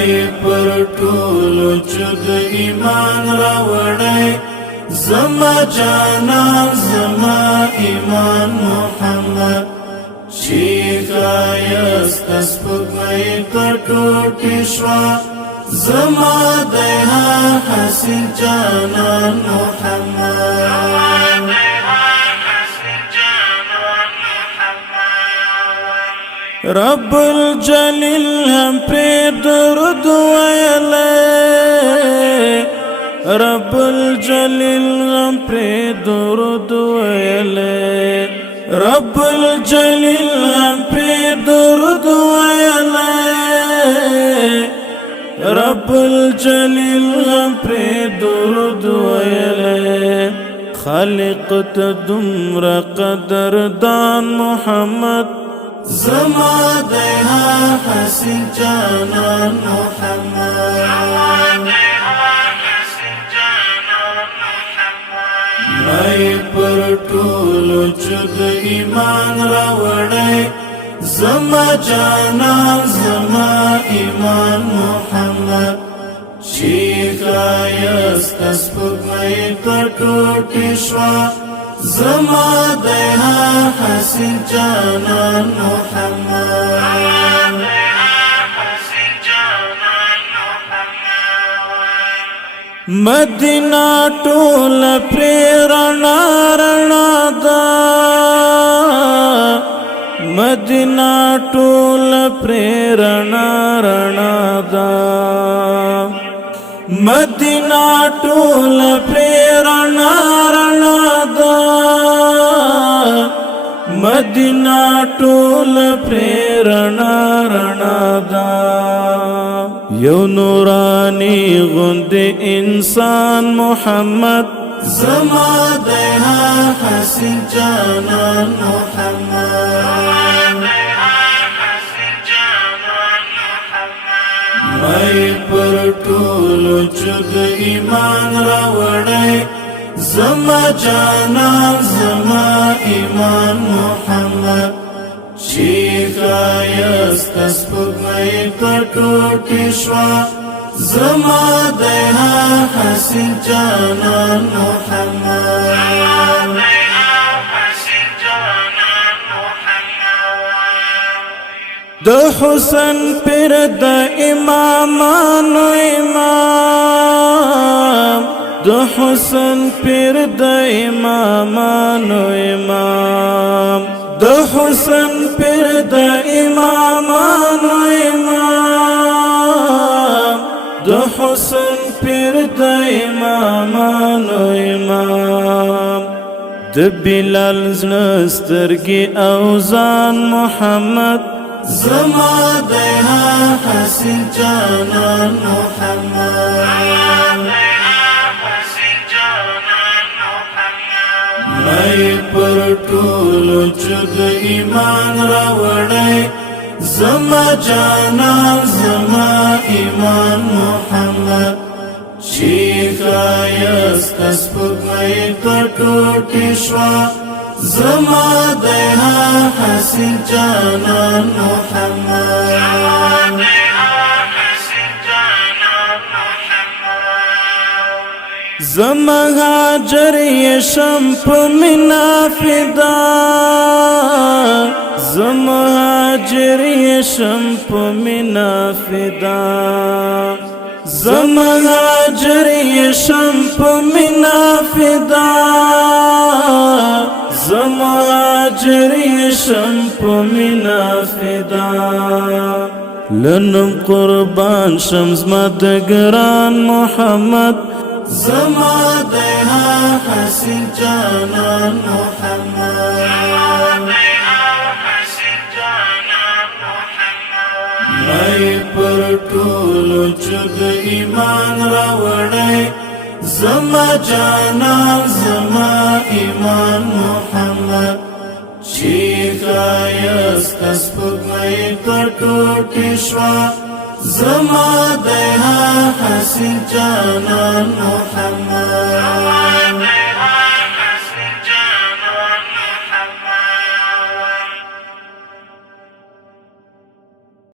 مای پر ټولو چې د ایمان راوړی زما جانان زما ایمان محمد چې ښایسته سپوږمۍ په ټوټې شوه زما د حسین جانان محمد رب الجلیل هم پری درود ویلی رب الجلیل هم پری درود ویلی رب الجلیل هم پری درود ویلی رب الجلیل هم پری درود ویلی خالق ته دومره قدردان محمد زما د حسین جانان محمد مای پر ټولو چې د ایمان راوړی زما جانان زما ایمان محمد چې ښایسته سپوږمۍ په ټوټې شوه زما د حسین جانان محمد مدینه ټوله پرې رڼا رڼا ده مدینه ټوله پرې رڼا رڼا ده مدینه ټوله پرې رڼا رڼا ده مدینه ټوله پرې رڼا رڼا ده یو نورانی غوند انسان محمد زما د حسین جانان محمد مای پر ټولو چې د ایمان راوړی زما جانان زما ایمان محمد چې ښایسته سپوږمۍ په ټوټې شوه زما د حسین جانان محمد د حسن پیر د امامانو امام د حسن پیر د امامانو امام د حسن پیر د امامانو امام د حسن پیر د امامانو امام د بلال زړه سترګې او ځان محمد زما د حسین جانان محمد مای پر ټولو چې د ایمان راوړی زما جانان زما ایمان محمد چې ښایسته سپوږمۍ په ټوټې شوه زما د حسین جانان محمد زما هاجر یشم په مینا فدا زما هاجر یشم په مینا فدا زما هاجر یشم په مینا فدا زما هاجر یشم په مینا فدا لنم قربان شمس مد ګران محمد زما د حسین جانان محمد مای پر ټولو چې د ایمان راوړی زما جانان زما ایمان محمد چې ښایسته سپوږمۍ په ټوټې شوه زما د حسین جانان محمد